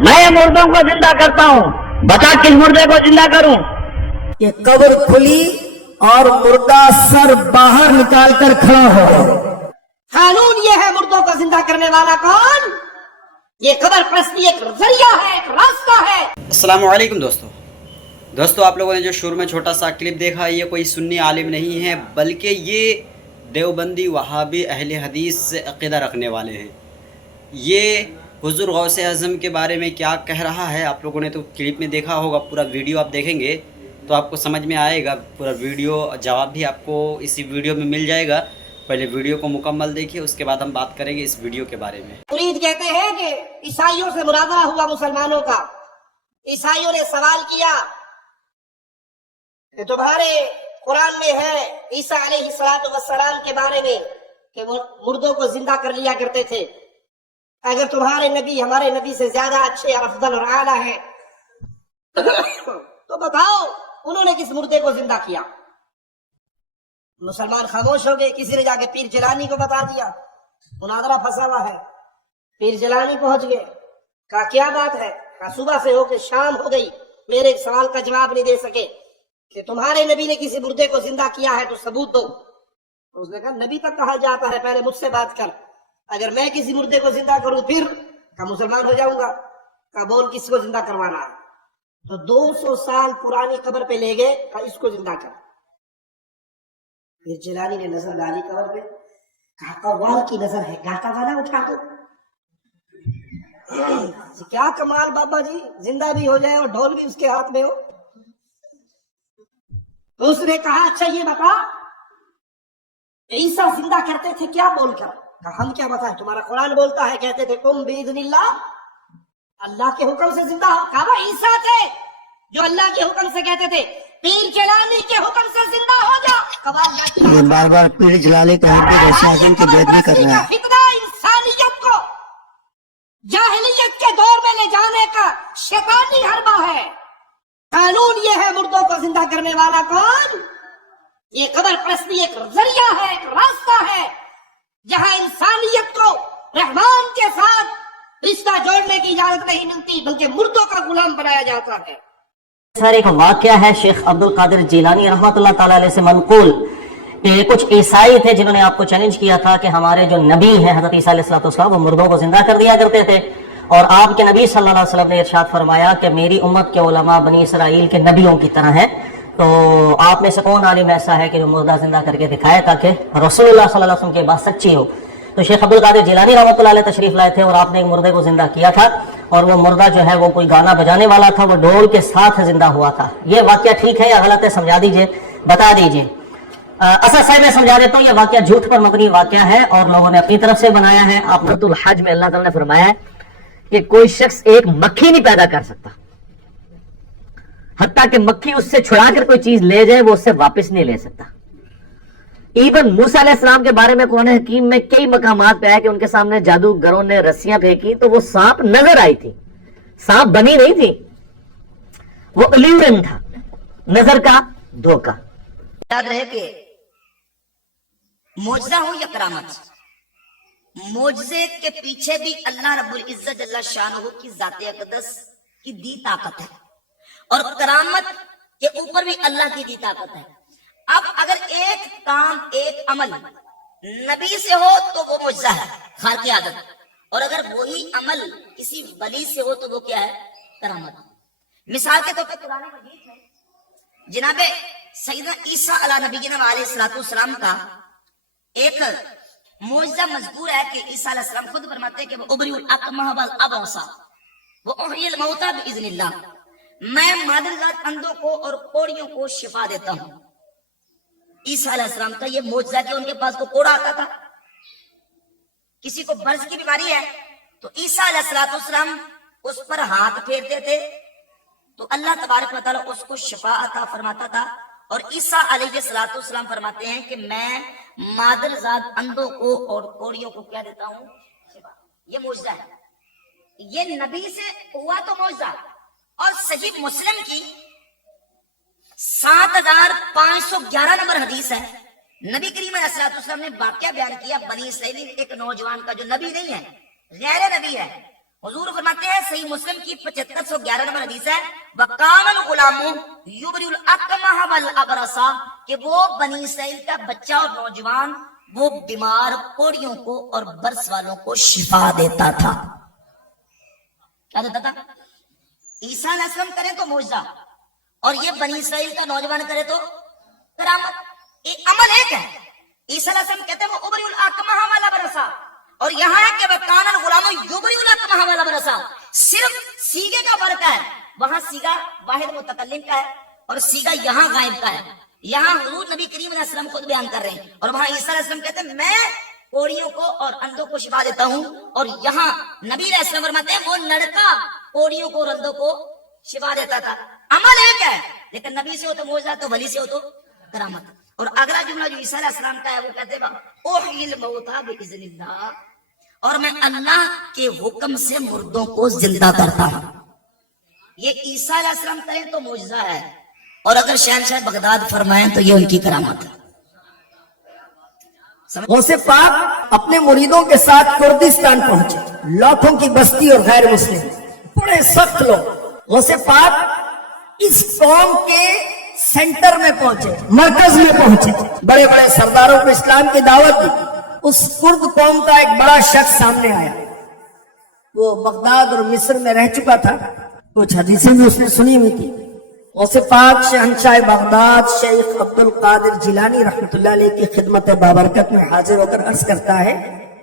میں مردوں کو زندہ کرتا ہوں، بتا کس مردے کو زندہ کروں؟ یہ قبر کھلی اور مردہ سر باہر نکال کر کھڑا ہو گیا۔ قانون یہ ہے مردوں کو زندہ کرنے والا کون؟ یہ قبر پرستی ایک ذریعہ ہے، ایک راستہ ہے۔ السلام علیکم دوستو، آپ لوگوں نے جو شروع میں چھوٹا سا کلپ دیکھا، یہ کوئی سنی عالم نہیں ہے، بلکہ یہ دیوبندی وہابی اہل حدیث سے عقیدہ رکھنے والے ہیں۔ یہ حضور غوث اعظم کے بارے میں کیا کہہ رہا ہے، آپ لوگوں نے تو کلپ میں دیکھا ہوگا، پورا ویڈیو آپ دیکھیں گے تو آپ کو سمجھ میں آئے گا۔ پورا ویڈیو جواب بھی آپ کو اسی ویڈیو میں مل جائے گا۔ پہلے ویڈیو کو مکمل دیکھیے، اس کے بعد ہم بات کریں گے اس ویڈیو کے بارے میں۔ مرید کہتے ہیں کہ عیسائیوں سے مناظرہ ہوا مسلمانوں کا۔ عیسائیوں نے سوال کیا کہ تمہارے قرآن میں ہے عیسیٰ علیہ السلام کے بارے میں کہ مردوں کو زندہ کر لیا کرتے تھے، اگر تمہارے نبی ہمارے نبی سے زیادہ اچھے اور افضل اور اعلیٰ ہیں تو بتاؤ انہوں نے کس مردے کو زندہ کیا؟ مسلمان خاموش ہو گئے۔ کسی نے جا کے پیر جیلانی کو بتا دیا، مناظرہ پھنسا ہوا ہے۔ پیر جیلانی پہنچ گئے، کہا کیا بات ہے؟ کہا صبح سے ہو کے شام ہو گئی، میرے ایک سوال کا جواب نہیں دے سکے کہ تمہارے نبی نے کسی مردے کو زندہ کیا ہے تو ثبوت دو۔ اس نے کہا نبی تک کہا جاتا ہے، پہلے مجھ سے بات کر، اگر میں کسی مردے کو زندہ کروں پھر کہا مسلمان ہو جاؤں گا۔ کہا بول کس کو زندہ کروانا ہے؟ تو 200 سال پرانی قبر پہ لے گئے، کہا اس کو زندہ کر۔ پھر جیلانی نے نظر ڈالی قبر پہ، کہا قوال کی نظر ہے، گاتا والا اٹھا دو۔ کیا کمال بابا جی، زندہ بھی ہو جائے اور ڈھول بھی اس کے ہاتھ میں ہو۔ تو اس نے کہا اچھا یہ بتا عیسیٰ زندہ کرتے تھے کیا بول کر؟ کہا ہم کیا بتائیں، تمہارا قرآن بولتا ہے، کہتے تھے قم باذن اللہ، اللہ کے حکم سے زندہ ہو۔ کہا عیسیٰ تھے جو اللہ کے حکم سے کہتے تھے پیر جیلانی کے حکم سے زندہ ہو جا۔ یہ بار بار پیر جلالی کہیں پہ غوث اعظم کی بیعت کر رہا ہے۔ فتنہ انسانیت کو جاہلیت کے دور میں لے جانے کا شیطانی حربہ ہے۔ قانون یہ ہے مردوں کو زندہ کرنے والا کون؟ یہ قبر پرستی ایک ذریعہ ہے، ایک راستہ ہے، جہاں انسانیت کو رحمان کے ساتھ رشتہ جوڑنے کی اجازت نہیں ملتی بلکہ مردوں کا غلام بنایا جاتا ہے۔ سر ایک واقعہ ہے شیخ عبد القادر جیلانی رحمۃ اللہ تعالی علیہ سے منقول کہ کچھ عیسائی تھے جنہوں نے آپ کو چیلنج کیا تھا کہ ہمارے جو نبی ہیں حضرت عیسیٰ علیہ السلام وہ مردوں کو زندہ کر دیا کرتے تھے، اور آپ کے نبی صلی اللہ علیہ وسلم نے ارشاد فرمایا کہ میری امت کے علماء بنی اسرائیل کے نبیوں کی طرح ہیں۔ تو آپ میں سے کون عالم ایسا ہے کہ جو مردہ زندہ کر کے دکھائے تاکہ رسول اللہ صلی اللہ علیہ وسلم کی بات سچی ہو؟ تو شیخ عبد القادر جیلانی رحمۃ اللہ علیہ تشریف لائے تھے اور آپ نے ایک مردے کو زندہ کیا تھا، اور وہ مردہ جو ہے وہ کوئی گانا بجانے والا تھا، وہ ڈھول کے ساتھ زندہ ہوا تھا۔ یہ واقعہ ٹھیک ہے یا غلط ہے سمجھا دیجئے، بتا دیجئے۔ اصل صحیح میں سمجھا دیتا ہوں، یہ واقعہ جھوٹ پر مبنی واقعہ ہے اور لوگوں نے اپنی طرف سے بنایا ہے۔ آپ سورۃ الحج میں اللہ تعالیٰ نے فرمایا ہے کہ کوئی شخص ایک مکھی نہیں پیدا کر سکتا، حتیٰ کہ مکھی اس سے چھڑا کر کوئی چیز لے جائے وہ اس سے واپس نہیں لے سکتا۔ ایون موسیٰ علیہ السلام کے بارے میں قرآن حکیم میں کئی مقامات پہ ہے کہ ان کے سامنے جادوگروں نے رسیاں پھینکی تو وہ سانپ نظر آئی تھی، سانپ بنی نہیں تھی، وہ الیورن تھا، نظر کا دھوکہ۔ یاد رہے کہ معجزہ ہو یا کرامت، معجزے کے پیچھے بھی اللہ رب العزت جل شانہ کی ذات اقدس کی دی طاقت ہے، اور کرامت کے اوپر بھی اللہ کی دی طاقت ہے۔ اب اگر ایک کام ایک عمل نبی سے ہو تو وہ معجزہ ہے، خارق عادت، اور اگر وہی عمل کسی ولی سے ہو تو وہ کیا ہے؟ کرامت۔ مثال کے طور پہ قرآن مجید میں جناب سیدنا عیسیٰ علیہ نبینا علیہ السلام کا ایک معجزہ مذکور ہے کہ عیسیٰ علیہ السلام خود فرماتے ہیں کہ وہ ابری الاکمہ والابرص واحیی الموتى باذن اللہ، میں مادرزاد اندھوں کو اور کوڑیوں کو شفا دیتا ہوں۔ عیسیٰ علیہ السلام کا یہ معجزہ کہ ان کے پاس کو کوڑا آتا تھا، کسی کو برس کی بیماری ہے تو عیسیٰ علیہ السلام اس پر ہاتھ پھیرتے تھے تو اللہ تبارک و تعالیٰ اس کو شفا عطا فرماتا تھا، اور عیسیٰ علیہ السلام فرماتے ہیں کہ میں مادرزاد اندھوں کو اور کوڑیوں کو کیا دیتا ہوں؟ شفا۔ یہ معجزہ ہے، یہ نبی سے ہوا تو معجزہ۔ اور صحیح مسلم کی 7511 نمبر حدیث ہے، نبی کریم علیہ السلام نے واقعہ بیان کیا بنی اسرائیل ایک نوجوان کا جو نبی نہیں ہے، غیر نبی ہے، हुजूर फरमाते हैं सही मुस्लिम की 7511 नंबर हदीस है, वकानल गुलामु युबरिउल अकमह वल अबरसा, कि वो बनी इसराइल का बच्चा और नौजवान वो बीमार कोड़ियों को और बरस वालों को शिफा देता था। क्या देता था? ईसा अलैहिस्सलाम करे तो मौजज़ा, और ये बनी इसराइल का नौजवान करे तो करामत। ये अमल एक है। ईसा अलैहिस्सलाम कहते हैं वो उबरिउल अकमह वल अबरसा, और यहाँ है कि वकानल गुलामु युबरिउल अकमह वल अबरसा, सिर्फ सीगे का फर्क है। वहां सीगा वाहिद मुतकल्लिम का है और सीगा यहाँ गायब का है। यहाँ हुजूर नबी करीम अलैहि सल्लम खुद बयान कर रहे हैं, और वहां ईसा अलैहि सल्लम कहते हैं मैं कोड़ियों को और अंधों को शिफा देता हूँ, और यहाँ नबी अलैहि सल्लम फरमाते हैं वो लड़का कोड़ियों को और अंधों को शिफा देता था। अमल एक है, लेकिन नबी से हो तो मौजज़ा, तो वली से हो तो करामत। और अगला जुमला जो ईसा अलैहि सल्लम का है वो कहते हैं उहिल मौता बिइज़्निल्लाह, और मैं अल्लाह के हुक्म से मुर्दों को जिंदा करता हूं। ये ईसा अलैहिस्सलाम करें तो मौजज़ा है, और अगर शहंशाह बगदाद फरमाएं तो ये उनकी करामत है। गौसे पाक अपने मुरीदों के साथ कुर्दिस्तान पहुंचे, लाखों की बस्ती और गैर मुस्लिम बड़े सख्त लोग। गौसे पाक इस कौम के सेंटर में पहुंचे, मरकज में पहुंचे, बड़े बड़े सरदारों को इस्लाम की दावत दी। उस कुर्द कौम का एक बड़ा शख्स सामने आया, वो बगदाद और मिस्र में रह चुका था, कुछ हदीसें भी उसने सुनी हुई थी। गौसे पाक शहंशाह बगदाद शेख अब्दुल कादिर जिलानी रहमतुल्लाह अलैह की खिदमत बाबरकत में हाजिर होकर अर्ज करता है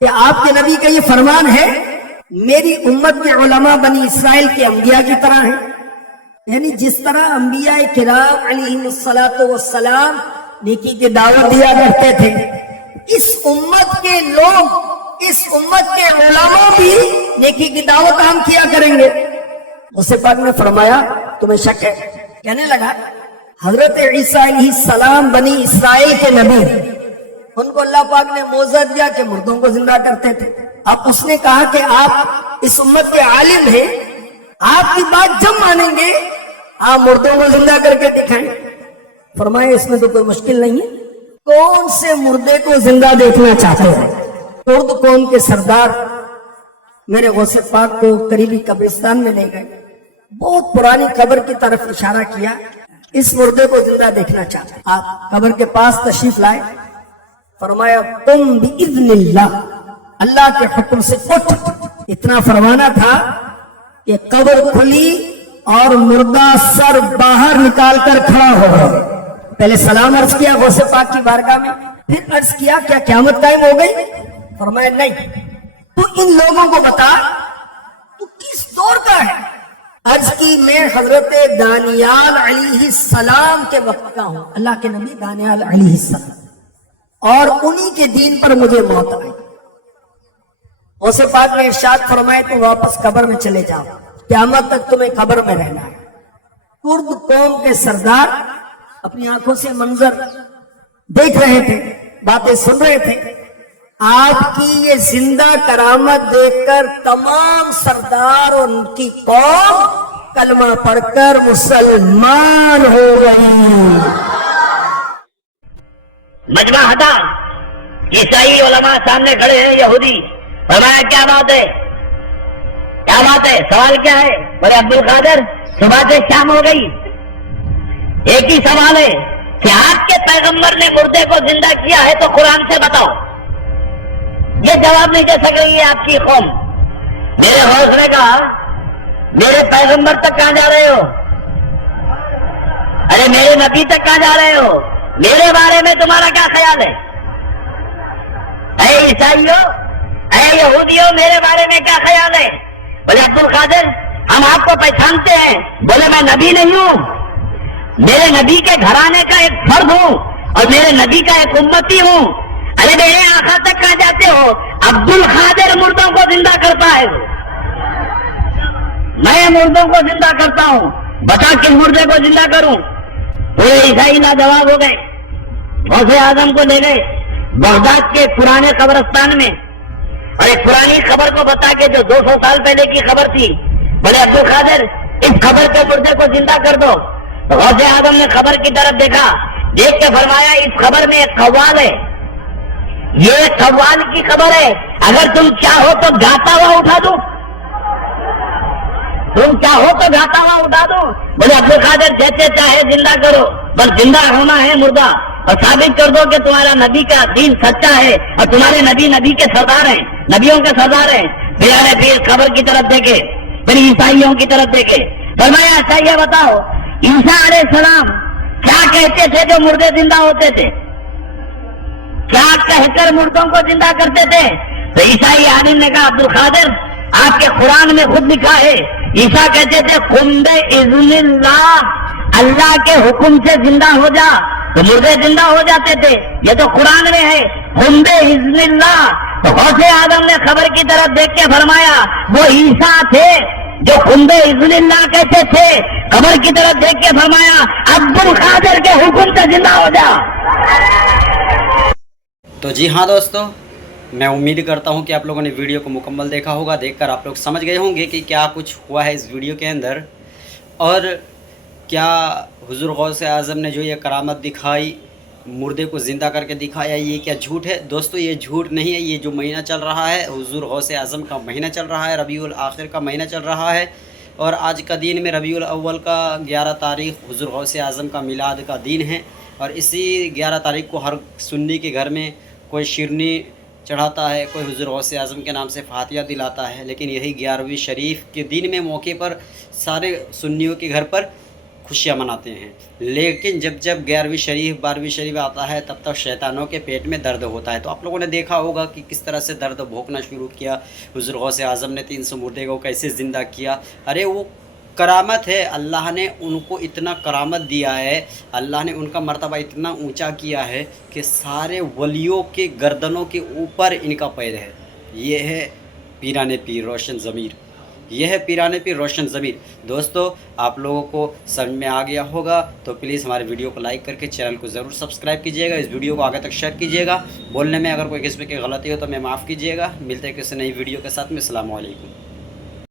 कि आपके नबी का ये फरमान है, मेरी उम्मत के उलमा बनी इसराइल के अंबिया की तरह हैं, यानी जिस तरह अंबिया किराम अलैहिस्सलातु वस्सलाम नेकी की दावत दिया करते थे, इस उम्मत के लोग, इस उम्मत के उलमा भी नेकी की दावत हम किया करेंगे। उसे पाक ने फरमाया तुम्हें शक है? कहने लगा हजरत ईसा अलैहिस्सलाम बनी इसराइल के नबी, उनको अल्लाह पाक ने मौजज़ा दिया कि मुर्दों को जिंदा करते थे। अब उसने कहा कि आप इस उम्मत के आलिम हैं, आपकी बात जब मानेंगे आप मुर्दों को जिंदा करके दिखाएं। फरमाया इसमें तो कोई मुश्किल नहीं है, कौन से मुर्दे को जिंदा देखना चाहते हैं? कुर्द कौम के सरदार मेरे गौसे पाक को करीबी कब्रिस्तान में ले गए, बहुत पुरानी कब्र की तरफ इशारा किया, इस मुर्दे को जिंदा देखना चाहते हैं। आप कब्र के पास तशरीफ लाए, फरमाया तुम बिइज़्निल्लाह, अल्लाह के हुक्म से उठ। इतना फरमाना था कि कब्र खुली और मुर्दा सर बाहर निकाल कर खड़ा हो गया। पहले सलाम अर्ज किया गौसे पाक की बारगाह में, फिर अर्ज किया क्या क़यामत कायम हो गई? फरमाया नहीं, तू इन लोगों को बता तू किस दौर का है? अर्ज की मैं हजरत दानियाल अलैहिस्सलाम के वक्त का हूं, अल्लाह के नबी दानियाल अलैहिस्सलाम, और उन्हीं के दीन पर मुझे मौत आई। गौसे पाक ने इरशाद फरमाया तुम वापस कब्र में चले जाओ, क़यामत तक तुम्हें कब्र में रहना है। कुर्द कौम के सरदार अपनी आंखों से मंजर देख रहे थे, बातें सुन रहे थे। आपकी ये जिंदा करामत देखकर तमाम सरदार और उनकी कौम कलमा पढ़कर मुसलमान हो गई। मजमा हटा, ईसाई उलमा सामने खड़े हैं, यहूदी। फरमाया क्या बात है, क्या बात है, सवाल क्या है? बोले अब्दुल कादिर सुबह से शाम हो गई, एक ही सवाल है कि आपके पैगंबर ने मुर्दे को जिंदा किया है तो कुरान से बताओ। ये जवाब नहीं दे सक रही है आपकी कौम। मेरे हौसले का, मेरे पैगंबर तक कहां जा रहे हो? अरे मेरे नबी तक कहां जा रहे हो? मेरे बारे में तुम्हारा क्या ख्याल है? ऐ ईसाइयों, ऐ यहूदियों, मेरे बारे में क्या ख्याल है? बोले अब्दुल कादिर हम आपको पहचानते हैं। बोले मैं नबी नहीं हूं, मेरे नबी के घराने का एक फर्द हूं और मेरे नबी का एक उम्मती हूं। अरे मेरे आखा तक कहां जाते हो? अब्दुल कादिर मुर्दों को जिंदा करता है, मैं मुर्दों को जिंदा करता हूं, बता किस मुर्दे को जिंदा करूं? पूरे ईसाई लाजवाब हो गए, गौसे आजम को ले गए बगदाद के पुराने कब्रिस्तान में, और एक पुरानी खबर को बता के जो 200 साल पहले की खबर थी, बोले अब्दुल कादिर इस खबर के मुर्दे को जिंदा कर दो। तो गौसे आजम ने खबर की तरफ देखा, देख के फरमाया इस खबर में एक कव्वाल है, ये कव्वाल की खबर है, अगर तुम चाहो तो गाता हुआ उठा दो। तुम चाहो तो गाता हुआ उठा दो। बोले अब्दुल कादिर जैसे चाहे जिंदा करो, बस जिंदा होना है मुर्दा, और साबित कर दो कि तुम्हारा नबी का दीन सच्चा है और तुम्हारे नबी नबी के सरदार हैं, नबियों के सरदार हैं। बिहार पीर खबर की तरफ देखे, फिर ईसाइयों की तरफ देखे। फरमाया अच्छा ये बताओ, ईसा अलैहिस्सलाम क्या कहते थे जो मुर्दे जिंदा होते थे? क्या कहकर मुर्दों को जिंदा करते थे? तो ईसाई आलिम ने कहा अब्दुल कादिर आपके कुरान में खुद लिखा है, ईसा कहते थे कुंबे इज़्निल्लाह, अल्लाह के हुक्म से जिंदा हो जा, तो मुर्दे जिंदा हो जाते थे। ये तो कुरान में है, कुंबे इज़्निल्लाह। तो गौसे आदम ने खबर की तरफ देख के फरमाया वो ईसा थे जो कुंबे इज़्निल्लाह कहते थे। खबर की तरफ देख के फरमाया अब्दुल कादिर के हुक्म से जिंदा हो जा। तो जी हाँ दोस्तों, मैं उम्मीद करता हूँ कि आप लोगों ने वीडियो को मुकम्मल देखा होगा। देखकर आप लोग समझ गए होंगे कि क्या कुछ हुआ है इस वीडियो के अंदर, और क्या हुजूर गौसे आज़म ने जो ये करामत दिखाई, मुर्दे को ज़िंदा करके दिखाया, ये क्या झूठ है? दोस्तों ये झूठ नहीं है। ये जो महीना चल रहा है, हुजूर गौसे आज़म का महीना चल रहा है, रबीउल आखिर का महीना चल रहा है, और आज का दिन में रबीउल अव्वल का 11 तारीख़ हुजूर गौसे आज़म का मिलाद का दिन है। और इसी 11 तारीख़ को हर सुन्नी के घर में कोई शिरनी चढ़ाता है, कोई हुजूर गौसे आज़म के नाम से फातिहा दिलाता है। लेकिन यही 11वीं शरीफ के दिन में मौके पर सारे सुन्नियों के घर पर खुशियाँ मनाते हैं। लेकिन जब जब 11वीं शरीफ 12वीं शरीफ आता है तब तक शैतानों के पेट में दर्द होता है। तो आप लोगों ने देखा होगा कि किस तरह से दर्द भोंकना शुरू किया। हुजूर गौसे आज़म ने 300 मुर्दे को कैसे ज़िंदा किया। अरे वो करामत है, अल्लाह ने उनको इतना करामत दिया है, अल्लाह ने उनका मर्तबा इतना ऊंचा किया है कि सारे वलियों के गर्दनों के ऊपर इनका पैर है। ये है पीराने पीर रोशन ज़मीर, यह है पीराने पीर रोशन ज़मीर। दोस्तों आप लोगों को समझ में आ गया होगा तो प्लीज़ हमारे वीडियो को लाइक करके चैनल को ज़रूर सब्सक्राइब कीजिएगा। इस वीडियो को आगे तक शेयर कीजिएगा। बोलने में अगर कोई किस्म की गलती हो तो मैं माफ़ कीजिएगा। मिलते हैं किसी नई वीडियो के साथ में। अस्सलामु अलैकुम।